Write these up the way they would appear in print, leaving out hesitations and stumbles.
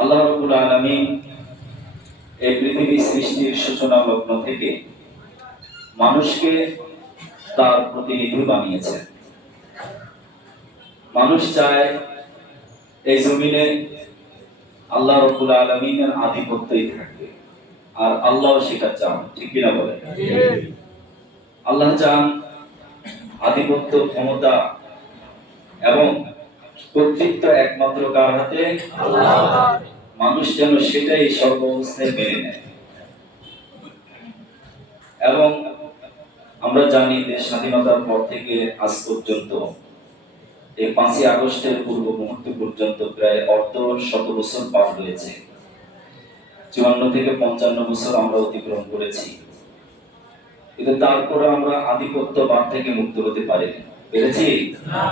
আল্লাহ রাব্বুল আলামিন এই পৃথিবী সৃষ্টির সূচনা লগ্ন থেকে মানুষকে তার প্রতিনিধি বানিয়েছেন। মানুষ চায় এই জমিনে আল্লাহ রাব্বুল আলামিনের আধিপত্যই থাকবে, আর আল্লাহ সেটা চান। ঠিক কিনা বলেন? আল্লাহ চান আধিপত্য, ক্ষমতা এবং কর্তৃত্ব একমাত্র কার হাতে? আল্লাহ। মানুষ যেন সেটাই সর্বাবস্থায় মেনে নেয়। এবং আমরা জানি যে স্বাধীনতার পর থেকে আজ পর্যন্ত এই 5ই আগস্টের পূর্ব মুহূর্ত পর্যন্ত প্রায় শত বছর পার হয়েছে। 54 থেকে 55 বছর আমরা অতিক্রম করেছি, কিন্তু তারপরে আমরা আধিপত্যবাদ থেকে মুক্ত হতে পেরেছি না।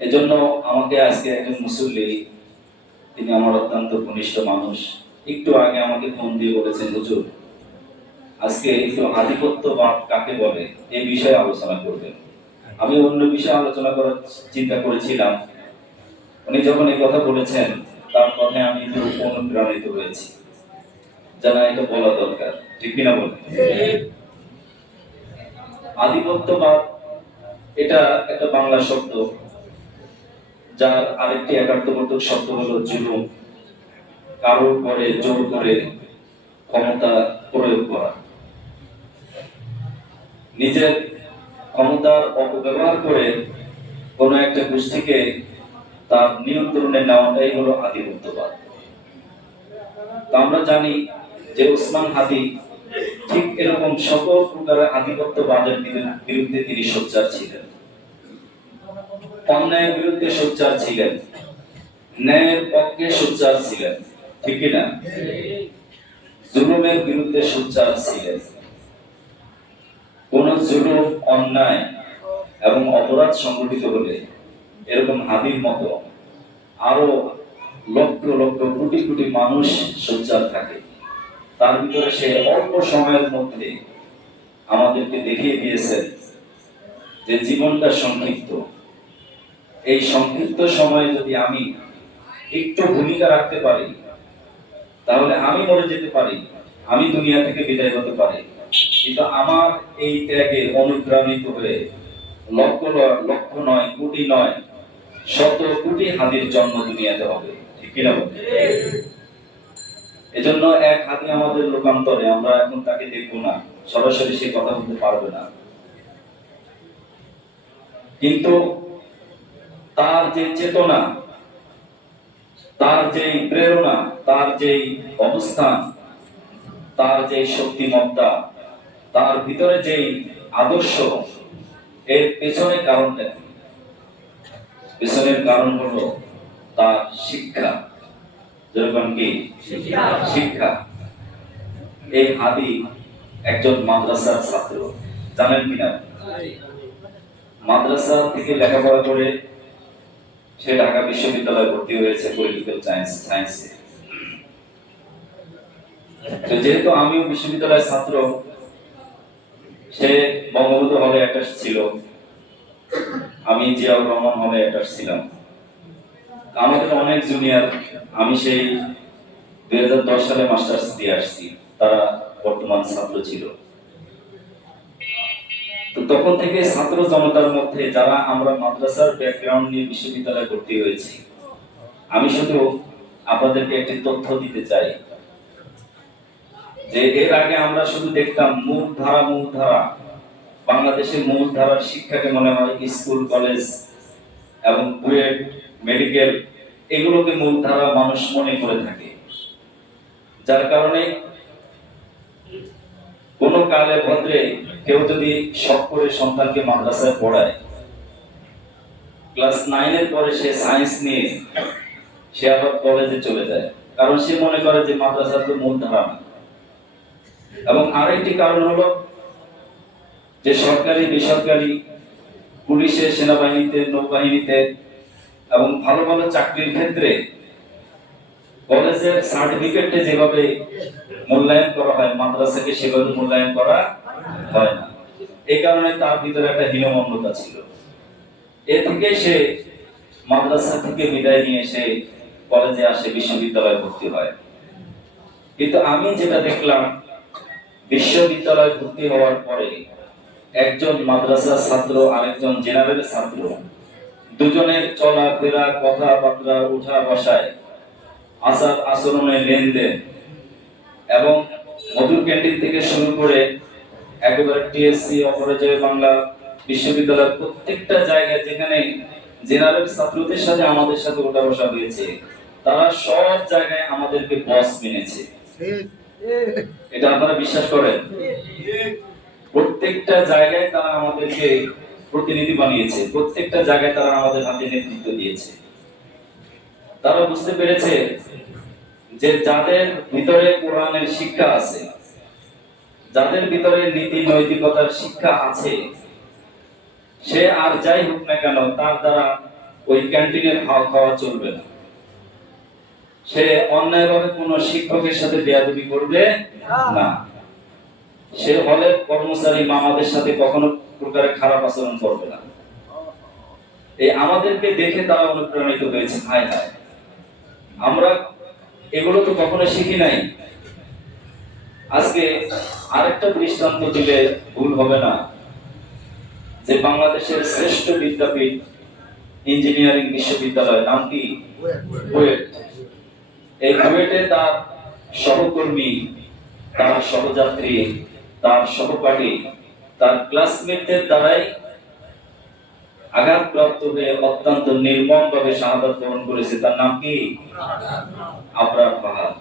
এজন্য আমাকে আজকে একজন মুসল্লি, তিনি আমার অত্যন্ত ঘনিষ্ঠ মানুষ, একটু আগে আমাকে ফোন দিয়ে বলেছেন, হুজুর আজকে একটু আধিপত্যবাদ কাকে বলে এই বিষয়ে আলোচনা করবেন। আমি অন্য বিষয়ে আলোচনা করার চিন্তা করেছিলাম। উনি যখন এই কথা বলেছেন, তার কথায় আমি একটু অনুপ্রাণিত হয়েছি, জানা এটা বলা দরকার। ঠিক কিনা বলেন? আধিপত্যবাদ এটা একটা বাংলা শব্দ, যার আরেকটি একার্থবোধক শব্দ হলো জুলুম, কারোর উপরে জোর করে ক্ষমতা প্রয়োগ করা, নিজের ক্ষমতার অপব্যবহার করে কোন একটা গোষ্ঠীকে তার নিয়ন্ত্রণে নেওয়াটাই হলো আধিপত্যবাদ। আমরা জানি যে ওসমান হাদি ঠিক এরকম সকল প্রকারের আধিপত্যবাদের বিরুদ্ধে তিনি সোচ্চার ছিলেন। অন্যায়ের বিরুদ্ধে সোচ্চার ছিলেন, ন্যায়ের পক্ষে সোচ্চার ছিলেন। ঠিক কিনা? জুলুমের বিরুদ্ধে সোচ্চার ছিলেন। কোন জুলুম, অন্যায় এবং অপরাধ সংঘটিত হলে এরকম হাদির মতো আরো লক্ষ লক্ষ কোটি কোটি মানুষ সোচ্চার থাকে। তার ভিতরে সে অল্প সময়ের মধ্যে আমাদেরকে দেখিয়ে দিয়েছেন যে জীবনটা সংক্ষিপ্ত। এই সংক্ষিপ্ত সময়ে যদি আমি একটু ভূমিকা রাখতে পারি, তাহলে আমি মরে যেতে পারি, আমি দুনিয়া থেকে বিদায় হতে পারি, কিন্তু আমার এই ত্যাগে অনুপ্রাণিত হয়ে লক্ষ লক্ষ নয়, কোটি নয়, শত কোটি হাদির জন্ম দুনিয়াতে হবে। ঠিক কিনা? এজন্য এক হাদি আমাদের লোকান্তরে, আমরা এখন তাকে দেখবো না, সরাসরি সে কথা বলতে পারবে না, কিন্তু তার যে চেতনা, তার যে প্রেরণা, তার যে অবস্থান, তার যে শক্তিমত্তা, তার ভিতরে যে আদর্শ, এর পেছনে কারণ দেখি। পেছনের কারণ হলো তার শিক্ষা। যেরকম কি শিক্ষা। এই হাদি একজন মাদ্রাসার ছাত্র, জানেন কিনা? মাদ্রাসা থেকে লেখাপড়া করে সে ঢাকা বিশ্ববিদ্যালয়ে ভর্তি হয়েছে পলিটিক্যাল সায়েন্সে। যেহেতু আমিও বিশ্ববিদ্যালয়ের ছাত্র, সে বঙ্গবন্ধু হলে অ্যাটাচ ছিল, আমি জিয়াউর রহমান হলে অ্যাটাচ ছিলাম। আমাদের অনেক জুনিয়র, আমি সেই 2010 সালে মাস্টার্স দিয়ে আসছি, তারা বর্তমান ছাত্র ছিল। তো তখন থেকে ছাত্র জনতার মধ্যে যারা আমরা মাদ্রাসার ব্যাকগ্রাউন্ড নিয়ে বিশ্ববিদ্যালয়ে ভর্তি হয়েছি, আমি শুধু আপনাদেরকে একটি তথ্য দিতে চাই যে এর আগে আমরা শুধু দেখতাম মূলধারা, বাংলাদেশের মূলধারার শিক্ষাকে মনে হয় স্কুল, কলেজ এবং বুয়েট, মেডিকেল, এগুলোকে মূলধারা মানুষ মনে করে থাকে, যার কারণে কোন কালে ভদ্রে কেউ যদি শখ করে সন্তানকে মাদ্রাসায় পড়ায়, ক্লাস 9 এর পরে সে সায়েন্স নিয়ে সে আবার কলেজে চলে যায়, কারণ সে মনে করে যে মাদ্রাসা তো মূলধারা না। এবং আরেকটি কারণ হলো যে সরকারি, বেসরকারি, পুলিশে, সেনাবাহিনীতে, নৌবাহিনীতে এবং ভালো ভালো চাকরির ক্ষেত্রে কলেজের সার্টিফিকেটে যেভাবে মূল্যায়ন করা হয়, মাদ্রাসাকে সেভাবে মূল্যায়ন করা হয় না। এই কারণে তার ভিতরে একটা হীনমন্যতা ছিল। এ থেকে সে মাদ্রাসা থেকে বিদায় নিয়ে সে কলেজে আসে, বিশ্ববিদ্যালয়ে ভর্তি হয়। কিন্তু আমি যেটা দেখলাম, বিশ্ববিদ্যালয়ে ভর্তি হওয়ার পরে একজন মাদ্রাসার ছাত্র আরেকজন জেনারেল ছাত্র, দুজনের চলাফেরা, কথাবার্তা, উঠা বসায়, আচার আচরণের লেনদেন এবং মধুর ক্যান্টিন থেকে শুরু করে একেবারে টিএসসি, অপরাজয় বাংলা বিশ্ববিদ্যালয়ের প্রত্যেকটা জায়গায় যেখানে জেনারেল ছাত্রদের সাথে আমাদের সাথে ওঠা বসা হয়েছে, তারা সব জায়গায় আমাদেরকে বস মেনেছে। এটা আপনারা বিশ্বাস করেন? প্রত্যেকটা জায়গায় তারা আমাদেরকে প্রতিনিধি বানিয়েছে, প্রত্যেকটা জায়গায় তারা আমাদের হাতে নেতৃত্ব দিয়েছে। তারা বুঝতে পেরেছে যে যাদের ভিতরে কোরআনের শিক্ষা আছে, যাদের ভিতরে নীতি নৈতিকতার শিক্ষা আছে, সে আর যাই হোক না কেন তার দ্বারা ওই ক্যান্টিনের খাওয়া চলবে না। সে অন্যায়ভাবে কোনো শিক্ষকের সাথে বেয়াদবি করবে না। সে হলের কর্মচারী মামাদের সাথে কখনো প্রকারের খারাপ আচরণ করবে না। এই আমাদেরকে দেখে তারা অনুপ্রাণিত হয়েছে। হায় হায়, আমরা এগুলো তো কখনো শিখি নাই। আজকে আরেকটা দৃষ্টান্ত দিলে ভুল হবে না, যে বাংলাদেশের শ্রেষ্ঠ বিদ্যাপীঠ ইঞ্জিনিয়ারিং বিশ্ববিদ্যালয়, নাম কি? বুয়েট। এই বুয়েটে তার সহকর্মী, তার সহযাত্রী, তার সহপাঠী, তার ক্লাসমেটদের দ্বারাই আঘাতপ্রাপ্ত হয়ে অত্যন্ত নির্মম ভাবে শাহাদাত বরণ করেছে। তার নাম কি? আবরার ফাহাদ।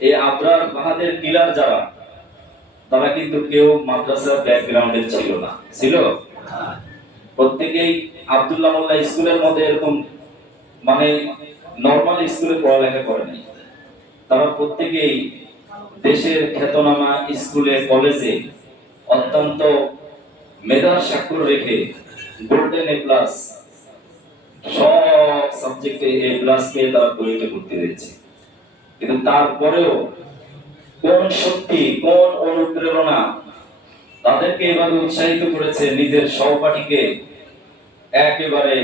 এই আবরার ফাহাদের কিলার যারা, তারা কিন্তু কেউ মাদ্রাসার ব্যাকগ্রাউন্ডের ছিল না। ছিল? প্রত্যেকেই আব্দুল্লাহ মোল্লা স্কুলের মধ্যে এরকম মানে নরমাল স্কুলে পড়ালেখা করে নাই। তারা প্রত্যেকেই দেশের খ্যাতনামা স্কুলে, কলেজে অত্যন্ত মেধার স্বাক্ষর রেখে গোল্ডেন এ প্লাস, সব সাবজেক্টে এ প্লাস পেয়ে তারা পরীক্ষা করতে হয়েছে। কিন্তু তারপরেও কোন শক্তি, কোন অনুপ্রেরণা তাদেরকে এভাবে উৎসাহিত করেছে নিজের সহপাঠীকে একেবারে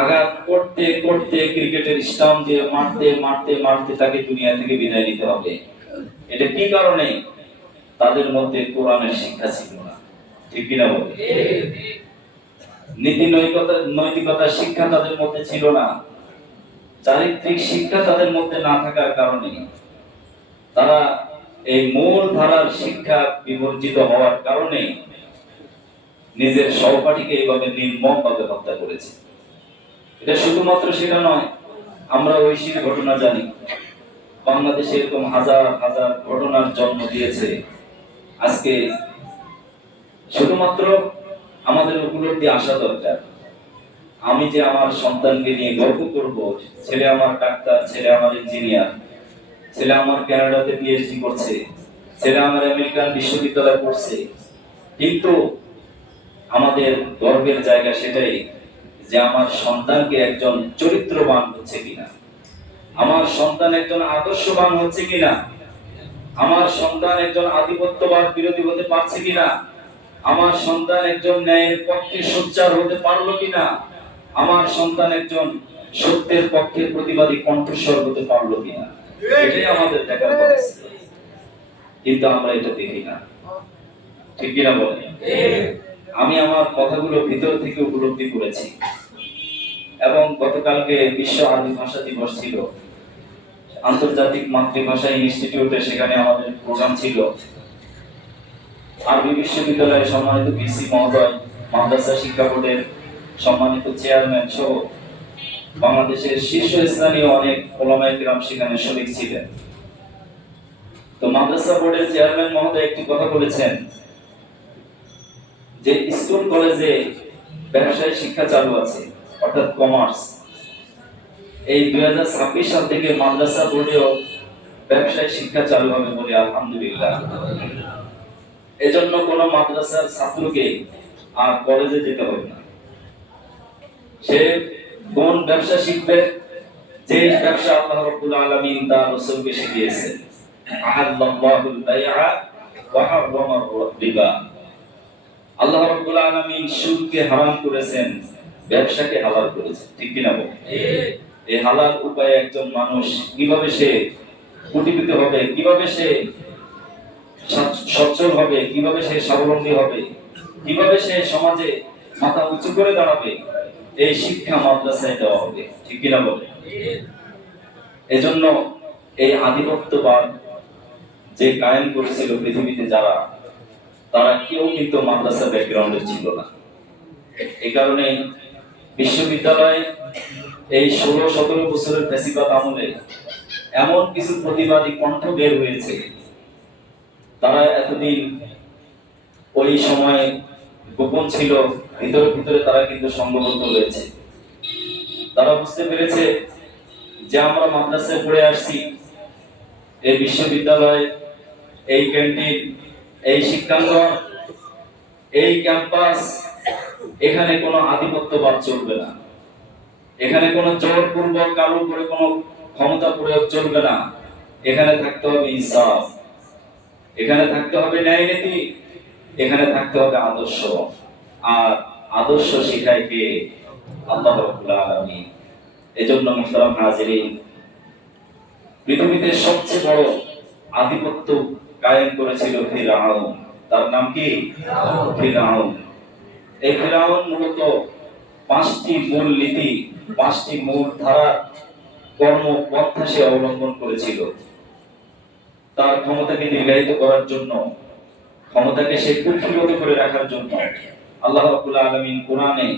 আঘাত করতে করতে ক্রিকেটের স্টাম্প দিয়ে মারতে মারতে মারতে তাকে দুনিয়া থেকে বিদায় নিতে হবে? এটা কি কারণে? তাদের মধ্যে কোরআনের শিক্ষা ছিল না। ঠিক কিনা বলে? নীতি নৈতিকতার শিক্ষা তাদের মধ্যে ছিল না। চারিত্রিক শিক্ষা তাদের মধ্যে না থাকার কারণে তারা এই মূল ধারার শিক্ষা বিবর্জিত হওয়ার কারণে নিজের সহপাঠীকে এইভাবে নির্মম ভাবে হত্যা করেছে। এটা শুধুমাত্র সেটা নয়, আমরা ঐশীর ঘটনা জানি। বাংলাদেশে এরকম হাজার হাজার ঘটনার জন্ম দিয়েছে। আজকে শুধুমাত্র আমাদের উপলব্ধি আসা দরকার। আমি যে আমার সন্তানকে নিয়ে গর্ব করব, ছেলে আমার ডাক্তার, ছেলে আমার ইঞ্জিনিয়ার, ছেলে আমার কানাডাতে পিএইচডি করছে, ছেলে আমার আমেরিকান বিশ্ববিদ্যালয়ে পড়ছে, কিন্তু আমাদের গর্বের জায়গা সেটাই যে আমার সন্তানকে একজন চরিত্রবান হচ্ছে কিনা, আমার সন্তান একজন আদর্শবান হচ্ছে কিনা, আমার সন্তান একজন আধিপত্যবাদ বিরোধী হতে পারছে কিনা, আমার সন্তান একজন ন্যায়ের পক্ষে সোচ্চার হতে পারলো কিনা, আমার সন্তান একজন সত্যের পক্ষে প্রতিবাদী কণ্ঠস্বর হতে পারলো কিনা। এটাই আমাদের দেখার কথা, কিন্তু আমরা এটা দেখি না। ঠিক কিনা বলেন? আমি আমার কথাগুলো ভিতর থেকে উপলব্ধি করেছি। এবং গতকালকে বিশ্ব আরবি ভাষা দিবস ছিল, আন্তর্জাতিক মাতৃভাষা ইনস্টিটিউটে, সেখানে আমাদের প্রোগ্রাম ছিল। আরবি বিশ্ববিদ্যালয়ের সম্মানিত ভিসি মহোদয়, মাদ্রাসা শিক্ষা বোর্ডের সম্মানিত চেয়ারম্যান সহ বাংলাদেশের শীর্ষস্থানীয় অনেক ওলামায়ে কিরাম সেখানে শরীক ছিলেন। তো মাদ্রাসা বোর্ডের চেয়ারম্যান মহোদয় একটি কথা বলেছেন যে স্কুল কলেজে ব্যবসায় শিক্ষা চালু আছে, অর্থাৎ কমার্স। এই 2026 সাল থেকে মাদ্রাসা বোর্ডেও ব্যবসায় শিক্ষা চালু হবে বলে আলহামদুলিল্লাহ। এজন্য কোন মাদ্রাসার ছাত্রকে আর কলেজে যেতে হবে না। সে কোন ব্যবসা শিখবে? যে ব্যবসা আল্লাহ রাব্বুল আলামিন তার রাসূলকে শিখিয়েছেন। আহাল্লাহুল বাইআ ওয়া হারামার রিবা। আল্লাহ রাব্বুল আলামিন সুদকে হারাম করেছেন, ব্যবসাকে হালাল করেছেন। ঠিক কি না বলেন? এই হালাল উপায়ে একজন মানুষ কিভাবে সে কোটিপতি হবে, কিভাবে সে সচ্ছল হবে, কিভাবে সে স্বাবলম্বী হবে, কিভাবে সে সমাজে মাথা উঁচু করে দাঁড়াবে, এই শিক্ষা মাদ্রাসায় দেওয়া হবে। ঠিক কিনা বলে? এজন্য এই আধিপত্যবাদ যে কায়েম করেছিল পৃথিবীতে যারা, তারা কেউ কিন্তু মাদ্রাসা ব্যাকগ্রাউন্ডের ছিল না। এই কারণে বিশ্ববিদ্যালয়ে এই 16-17 বছরের ফ্যাসিবাদ আমলে এমন কিছু প্রতিবাদী কণ্ঠ বের হয়েছে, তারা এতদিন ওই সময় গোপন ছিল, ভিতরে ভিতরে তারা কিন্তু সংঘবদ্ধ হয়েছে। তারা বুঝতে পেরেছে যে আমরা মাদ্রাসায় পড়ে আসছি, এই বিশ্ববিদ্যালয়, এই ক্যান্টিন, এই শিক্ষাঙ্গন, এই ক্যাম্পাস, এখানে কোনো আধিপত্যবাদ চলবে না, এখানে কোনো জোরপূর্বক কারোর উপরে কোনো ক্ষমতা প্রয়োগ চলবে না। এখানে থাকতে হবে ইনসাফ, এখানে থাকতে হবে ন্যায় নীতি, এখানে থাকতে হবে আদর্শ। আর আদর্শ শিখায় কে? আল্লাহ রাব্বুল আলামিন। এজন্য মুহতারাম হাজিরিন, পৃথিবীতে সবচেয়ে বড় আধিপত্য কায়েম করেছিল ফিরআউন। তার নাম কি? ফিরআউন। এই ফিরআউন মূলত 5টি মূল নীতি, 5টি মূল ধারার কর্মপন্থা সে অবলম্বন করেছিল তার ক্ষমতাকে দীর্ঘায়িত করার জন্য, ক্ষমতাকে সে কুক্ষিগত করে রাখার জন্য। আল্লাহ রাব্বুল আলামিন কোরআনে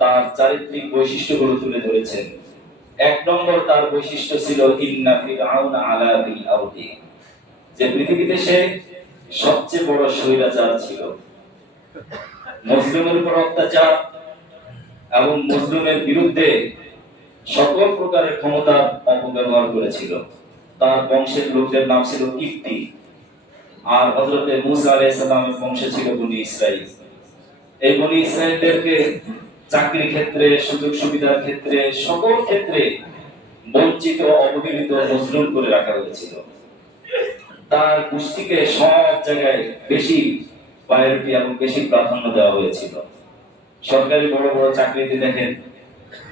তার চারিত্রিক বৈশিষ্ট্যগুলো তুলে ধরেছেন। 1 নম্বর তার বৈশিষ্ট্য ছিল ইন্না ফিরআউনা আলা বিল আরদি, যে পৃথিবীতে সে সবচেয়ে বড় স্বৈরাচার ছিল। মুসলিমের উপর অত্যাচার এবং মুসলিমের বিরুদ্ধে সকল প্রকারের ক্ষমতার অপব্যবহার করেছিল। তার বংশের লোকদের নাম ছিল কিপ্তি, আর হযরতে মূসা আলাইহিস সালামের বংশে ছিল বনি ইসরাইল। এই বনি ইসরাইলদেরকে চাকরির ক্ষেত্রে, সুযোগ সুবিধার ক্ষেত্রে, সকল ক্ষেত্রে বঞ্চিত, অবহেলিত, মজলুম করে রাখা হয়েছিল। তার গোষ্ঠীকে সব জায়গায় বেশি প্রায়োরিটি এবং বেশি প্রাধান্য দেওয়া হয়েছিল। সরকারি বড় বড় চাকরিতে দেখেন,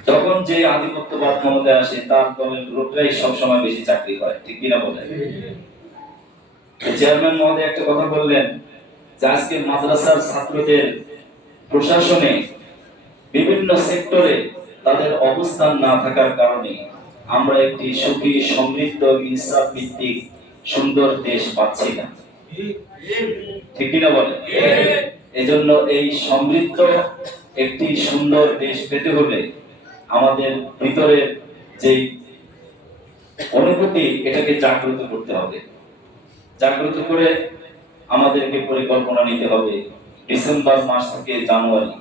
যখন যে আধিপত্যবাদ ক্ষমতায় আসে, তার দলের লোকরাই সবসময় বেশি চাকরি পায়। ঠিক কিনা বলেন? চেয়ারম্যান মহোদয় একটা কথা বললেন যে আজকে মাদ্রাসার ছাত্রদের প্রশাসনে বিভিন্ন সেক্টরে তাদের অবস্থান না থাকার কারণে আমরা একটি সুখী, সমৃদ্ধ, ইনসাফ ভিত্তিক সুন্দর দেশ পাচ্ছি না। ঠিক কিনা বলেন? এজন্য এই সমৃদ্ধ একটি সুন্দর দেশ পেতে হলে আমাদের ভিতরের যে অনুভূতি, এটাকে জাগ্রত করতে হবে। জাগ্রত করে আমাদেরকে পরিকল্পনা নিতে হবে। ডিসেম্বর মাস থেকে জানুয়ারি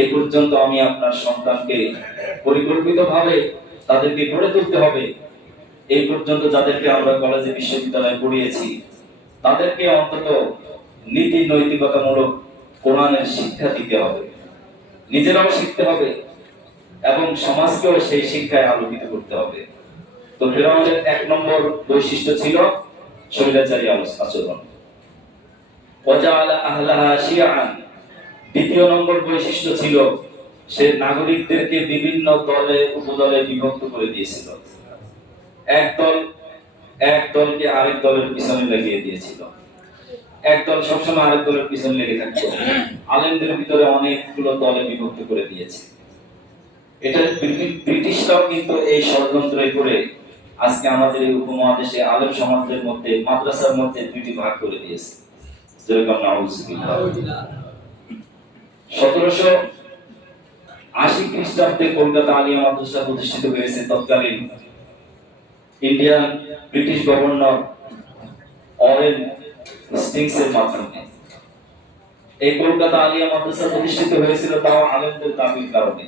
এই পর্যন্ত আমি আপনার সন্তানকে পরিকল্পিতভাবে তাদেরকে গড়ে তুলতে হবে। এই পর্যন্ত যাদেরকে আমরা কলেজে, বিশ্ববিদ্যালয়ে পড়িয়েছি, তাদেরকে অন্তত নীতি নৈতিকতামূলক কোরআনের শিক্ষা দিতে হবে, নিজেরাও শিখতে হবে এবং সমাজকেও সেই শিক্ষায় আলোকিত করতে হবে। তো ফিরআউনের 1 নম্বর বৈশিষ্ট্য ছিল স্বৈরাচারী আচরণ। ওয়াজাআলা আহলাহা শিয়াআন। 2 নম্বর বৈশিষ্ট্য ছিল সে নাগরিকদেরকে বিভিন্ন দলে, উপদলে বিভক্ত করে দিয়েছিল। এক দলকে আরেক দলের পিছনে লাগিয়ে দিয়েছিল। এক দল সবসময় আরেক দলের পিছনে লেগে থাকতো। আলেমদের ভিতরে অনেকগুলো দলে বিভক্ত করে দিয়েছে। এটা ব্রিটিশরাও কিন্তু এই ষড়যন্ত্রে করে আজকে আমাদের এই উপমহাদেশে আলেম সমাজের মধ্যে, মাদ্রাসার মধ্যে 2টি ভাগ করে দিয়েছে। যেরকম নাউজুবিল্লাহ। 1780 খ্রিস্টাব্দে কলকাতা আলিয়া মাদ্রাসা প্রতিষ্ঠিত হয়েছে তৎকালীন ইন্ডিয়ান ব্রিটিশ গভর্নর ওয়ারেন হেস্টিংসের মাধ্যমে। এই কলকাতা আলিয়া মাদ্রাসা প্রতিষ্ঠিত হয়েছিল তাও আলেমদের দাবির কারণে।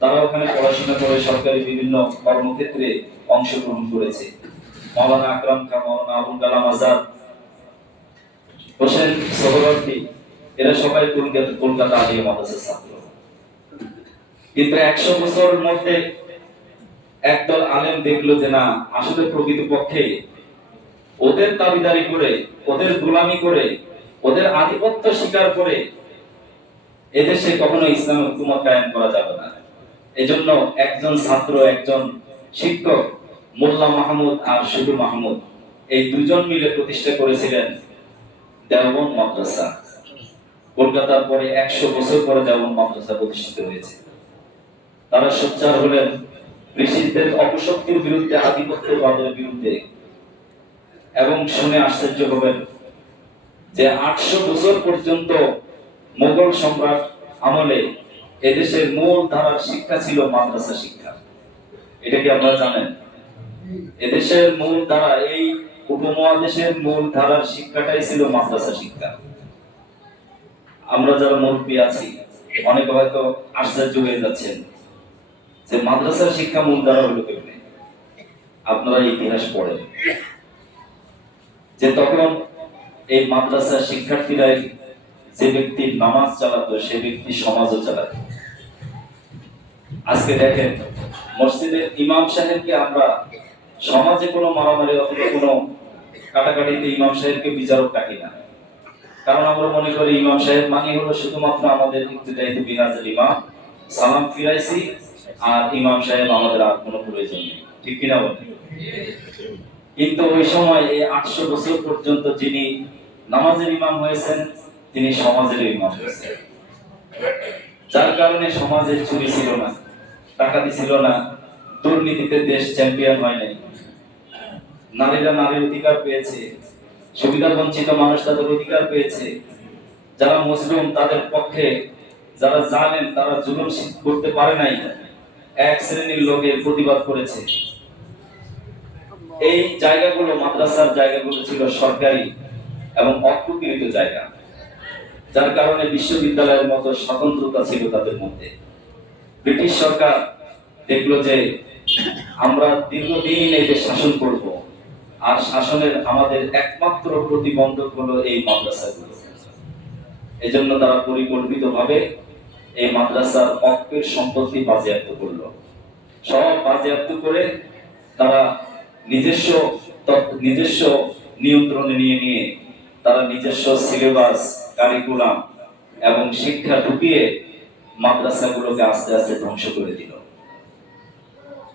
তারা ওখানে পড়াশোনা করে সরকারি বিভিন্ন কর্মক্ষেত্রে অংশগ্রহণ করেছে। মাওলানা আকরাম খান, মাওলানা আবুল কালাম আজাদ, হোসেন সোহরাওয়ার্দী, এরা সবাই কলকাতা আলিয়া মাদ্রাসার ছাত্র। কিন্তু 100 বছরের মধ্যে একদল আলেম দেখলো যে না, আসলে প্রকৃতপক্ষে ওদের দাবিদারি করে, ওদের গোলামি করে, ওদের আধিপত্য স্বীকার করে এদেশে কখনো ইসলামের হুকুমত কায়েম করা যাবে না। এজন্য একজন ছাত্র, একজন শিক্ষক, মোল্লা মাহমুদ আর শুধু মাহমুদ, এই দুজন মিলে প্রতিষ্ঠা করেছিলেন দেওবন্দ মাদ্রাসা। কলকাতার পরে 100 বছর পরে দেওবন্দ মাদ্রাসা প্রতিষ্ঠিত হয়েছে। তারা সোচ্চার হলেন ব্রিটিশদের অপশক্তির বিরুদ্ধে, আধিপত্যবাদের বিরুদ্ধে। এবং শুনে আশ্চর্য হবেন যে 800 বছর পর্যন্ত মোগল সম্রাট আমলে এদেশের মূল ধারার শিক্ষা ছিল মাদ্রাসা শিক্ষা। এটা কি আপনারা জানেন? এদেশের মূল ধারা, এই উপমহাদেশের মূল ধারার শিক্ষাটাই ছিল মাদ্রাসা শিক্ষা। আমরা যারা মুরব্বী আছি অনেকে হয়তো আশ্চর্য হয়ে যাচ্ছেন যে মাদ্রাসার শিক্ষা মূল ধারা হলো কেমনে। আপনারা ইতিহাস পড়েন যে তখন এই মাদ্রাসার শিক্ষার্থীরা যে ব্যক্তি নামাজ চালাতো সে ব্যক্তি সমাজও চালাতো। আজকে দেখেন মসজিদের ইমাম সাহেবকে আমরা সমাজে কোনো মারামারি অথবা কোনো কাটাকাটিতে ইমাম সাহেবকে বিচারক ডাকি না। কারণ আমরা মনে করি ইমাম সাহেব মানে হলো শুধুমাত্র আমাদের ইবতিদাইতে বিনাজের ইমাম, সালাম ফিরাইছি আর ইমাম সাহেব, আমাদের আর কোনো প্রয়োজন নেই। ঠিক কিনা বলেন? কিন্তু ওই সময় এই 800 বছর পর্যন্ত যিনি নামাজের ইমাম হয়েছেন তিনি সমাজের ইমাম হয়েছেন। যার কারণে সমাজে চুরি ছিল না, ডাকাতি ছিল না, দুর্নীতিতে দেশ চ্যাম্পিয়ন হয় নাই। নারীরা নারীর অধিকার পেয়েছে, সুবিধা বঞ্চিত মানুষ তাদের অধিকার পেয়েছে। যারা মুসলিম তাদের পক্ষে, যারা জানেন তারা জুলুম করতে পারে নাই, এক শ্রেণীর লোকের প্রতিবাদ করেছে। এই জায়গাগুলো, মাদ্রাসার জায়গাগুলো ছিল সরকারি এবং অপ্রকৃত জায়গা, যার কারণে বিশ্ববিদ্যালয়ের মতো স্বতন্ত্রতা ছিল তাদের মধ্যে। ব্রিটিশ সরকার দেখলো যে আমরা দীর্ঘদিন এই দেশ শাসন করব, আর শাসনের আমাদের একমাত্র প্রতিবন্ধক হলো এই মাদ্রাসাগুলো। এজন্য তারা পরিকল্পিতভাবে এই মাদ্রাসার অর্থের সম্পত্তি বাজেয়াপ্ত করলো। সব বাজেয়াপ্ত করে তারা নিজস্ব নিয়ন্ত্রণে নিয়ে তারা নিজস্ব সিলেবাস, কারিকুলাম এবং শিক্ষা ঢুকিয়ে মাদ্রাসাগুলোকে আস্তে আস্তে ধ্বংস করে দিল।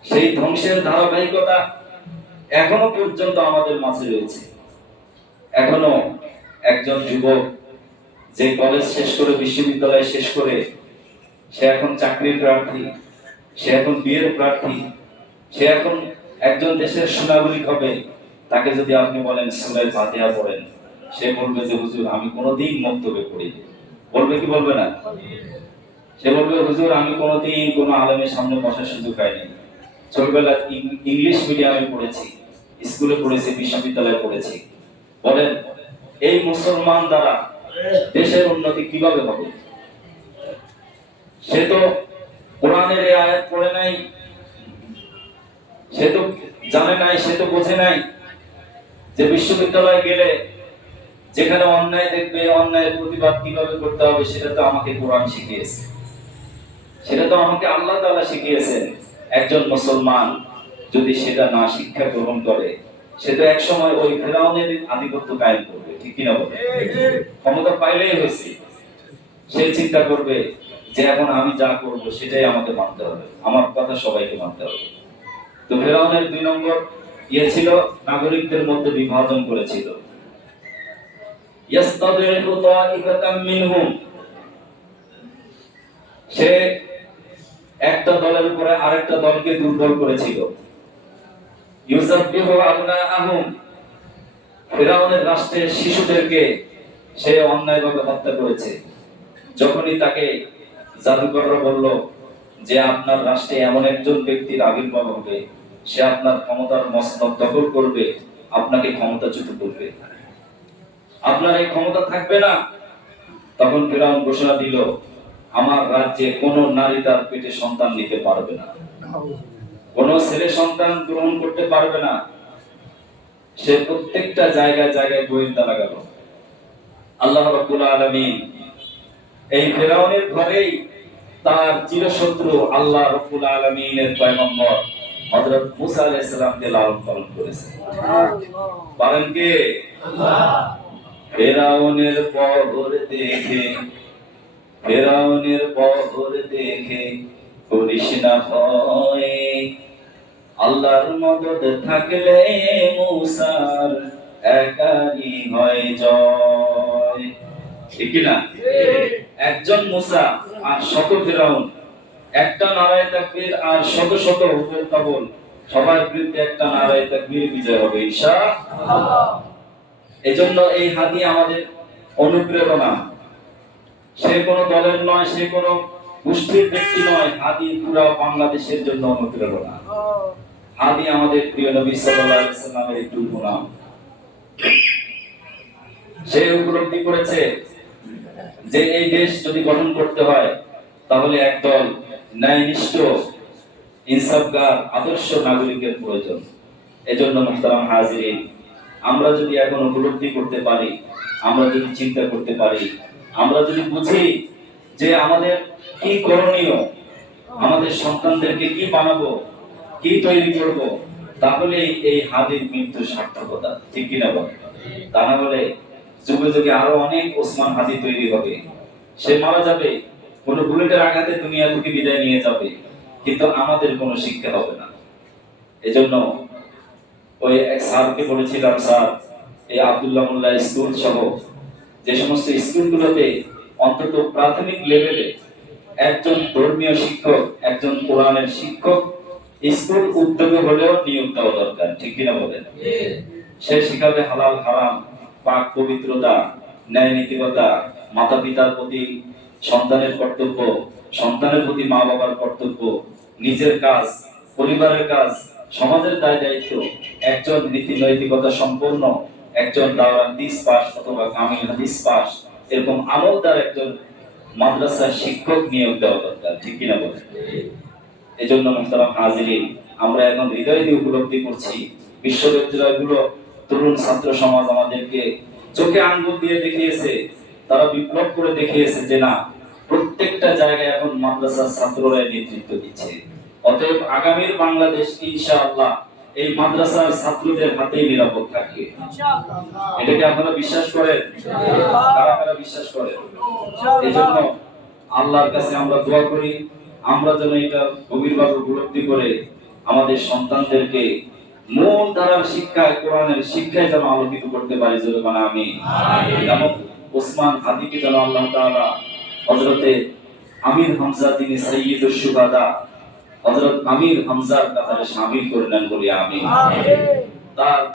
সেই ধ্বংসের ধারাবাহিকতা এখনো পর্যন্ত আমাদের মাঝে রয়েছে। এখনো একজন যুবক যে কলেজ শেষ করে, বিশ্ববিদ্যালয় শেষ করে, সে এখন চাকরির প্রার্থী, সে এখন বিয়ের প্রার্থী, সে এখন একজন দেশের সুনাগরিক হবে, তাকে যদি আপনি বলেন সূরা ফাতিহা পড়েন, সে বলবে যে হুজুর আমি কোনোদিন মক্তবে পড়িনি। বলবে কি বলবে না? সে বলবে হুজুর আমি কোনোদিন কোনো আলেমের সামনে বসার সুযোগ পাইনি। ছোটবেলা ইংলিশ মিডিয়ামে পড়েছি, স্কুলে পড়েছি, বিশ্ববিদ্যালয়ে পড়েছি। বলেন এই মুসলমান দ্বারা দেশের উন্নতি কিভাবে হবে? সে তো কোরআনের এই আয়াত পড়ে নাই, সে তো জানে নাই, সে তো বোঝে নাই যে বিশ্ববিদ্যালয়ে গেলে যেখানে অন্যায় দেখবে, অন্যায়ের প্রতিবাদ কিভাবে করতে হবে সেটা তো আমাকে কোরআন শিখিয়েছে, সেটা তো আমাকে আল্লাহ তাআলা শিখিয়েছেন। একজন মুসলমান যদি সেটা না শিক্ষা গ্রহণ করে, সে তো একসময় ওই ফেরাউনের আধিপত্য কায়েম করবে। ঠিক কিনা বলে? ক্ষমতা পাইলেই হয়েছে, সে চিন্তা করবে যে এখন আমি যা করব সেটাই আমাকে মানতে হবে, আমার কথা সবাইকে মানতে হবে। তো ফেরাউনের 2 নম্বর ছিল নাগরিকদের মধ্যে বিভাজন করেছিল। ইয়াস্তাদিরু তাইফাতাম মিনহুম, সে একটা দলের উপরে আরেকটা দলকে দুর্বল করেছিল। ইউযাব্বিহু আবনাআহুম, ফিরাউনের রাষ্ট্রের শিশুদেরকে সে অন্যায়ভাবে হত্যা করেছে। যখনই তাকে জাদুকররা বলল যে আপনার রাষ্ট্রে এমন একজন ব্যক্তির আবির্ভাব হবে, সে আপনার ক্ষমতার মসনদ দখল করবে, আপনাকে ক্ষমতাচ্যুত করবে, আপনার এই ক্ষমতা থাকবে না, তখন ফিরাউন ঘোষণা দিল আমার রাজ্যে কোন নারী তার পেটে সন্তান নিতে পারবে না, কোন ছেলে সন্তান গ্রহণ করতে পারবে না। সে প্রত্যেকটা জায়গায় জায়গায় গোয়েন্দা লাগালো। আল্লাহ রাব্বুল আলামিন এই ফিরাউনের ঘরেই তার চিরশত্রু আল্লাহ রাব্বুল আলামিনের পয়গম্বর হযরত মুসা আলাইহিস সালামকে লালন পালন করেছে। পারেন কে? আল্লাহ। ফিরাউনের বহর দেখে, ফিরাউনের বহর দেখে করিস না ভয়, আল্লাহর মদদ থাকলে মুসার একারই হয় জয়। ঠিক কি না? একজন মুসা আর শত ফেরাউন, একটা নারায়ে তাকবীর আর শত শত হুবল কাবল, সবার বিরুদ্ধে একটা নারায়ে তাকবীর বিজয় হবে ইনশাআল্লাহ। এজন্য এই হাদি আমাদের অনুপ্রেরণা। সে কোনো দলের নয়, সে কোনো গোষ্ঠীর ব্যক্তি নয়, হাদি পুরো বাংলাদেশের জন্য অনুপ্রেরণা। হাদি আমাদের প্রিয় নবী সাল্লাল্লাহু আলাইহি ওয়াসাল্লামের একটু উপনাম। সে উপলব্ধি করেছে যে এই দেশ যদি গঠন করতে হয় তাহলে একদল ন্যায়নিষ্ঠ ইনসাফগার আদর্শ নাগরিকের প্রয়োজন। এজন্য মুহতারাম হাজিরিন, আমরা যদি এখন উপলব্ধি করতে পারি, আমরা যদি চিন্তা করতে পারি, আমরা যদি বুঝি যে আমাদের কি করণীয়, আমাদের সন্তানদেরকে কি বানাবো, কি তৈরি করব, তাহলে এই হাদির মৃত্যু সার্থকতা। ঠিক কিনা বলেন? তা না হলে যুগে যুগে আরো অনেক ওসমান হাদি তৈরি হবে। সে মারা যাবে, কোন বুলেটের আঘাতে দুনিয়া থেকে বিদায় নিয়ে যাবে, কিন্তু আমাদের কোনো শিক্ষা হবে না। এজন্য ওই এক স্যারকে বলেছিলাম, স্যার এই আব্দুল্লাহ মোল্লা স্কুল সহ যে সমস্ত স্কুলগুলোতে অন্তত প্রাথমিক লেভেলে একজন ধর্মীয় শিক্ষক, একজন কোরআনের শিক্ষক স্কুল উদ্যোগে হলেও নিয়োগ দেওয়া দরকার। ঠিক কিনা বলেন? সে শিখাবে হালাল হারাম, পাক পবিত্রতা, ন্যায় নীতিকতা, মাতা পিতার প্রতি সন্তানের কর্তব্য, সন্তানের প্রতি মা বাবার কর্তব্য, নিজের কাজ, পরিবারের কাজ, সমাজের দায় দায়িত্ব। একজন নীতি নৈতিকতা সম্পন্ন, একজন দাওরাত হাদিস পাস অথবা কামিল হাদিস পাস, এরকম আমলদার একজন মাদ্রাসার শিক্ষক নিয়োগ দেওয়া দরকার। ঠিক কিনা বলেন? এজন্য মুহতারাম হাজিরিন, আমরা এখন হৃদয় দিয়ে উপলব্ধি করছি, বিশ্ববিদ্যালয়গুলো, তরুণ ছাত্র সমাজ আমাদেরকে চোখে আঙ্গুল দিয়ে দেখিয়েছে, তারা বিপ্লব করে দেখিয়েছে যে না, প্রত্যেকটা জায়গায় এখন মাদ্রাসার ছাত্ররা নেতৃত্ব দিচ্ছে। অতএব আগামীর বাংলাদেশ ইনশাআল্লাহ এই মাদ্রাসার ছাত্রদের হাতেই নিরাপদ থাকবে। এটাকে আপনারা বিশ্বাস করেন? কারা কারা বিশ্বাস করেন? এজন্য আল্লাহর কাছে আমরা দোয়া করি, আমরা যেন এটা গভীরভাবে উপলব্ধি করে আমাদের সন্তানদেরকে মূল ধারার শিক্ষায়, কোরআনের শিক্ষায় যেন আলোকিত করতে পারি। জোরে বলেন আমিন। যেমন ওসমান হাদিকে যেন আল্লাহ তাআলা হযরতে আমির হামজা, তিনি সাইয়্যিদুশ শুহাদা, হযরত আমির হামজার কাতারে শামিল করে নেন, বলি আমিন। তার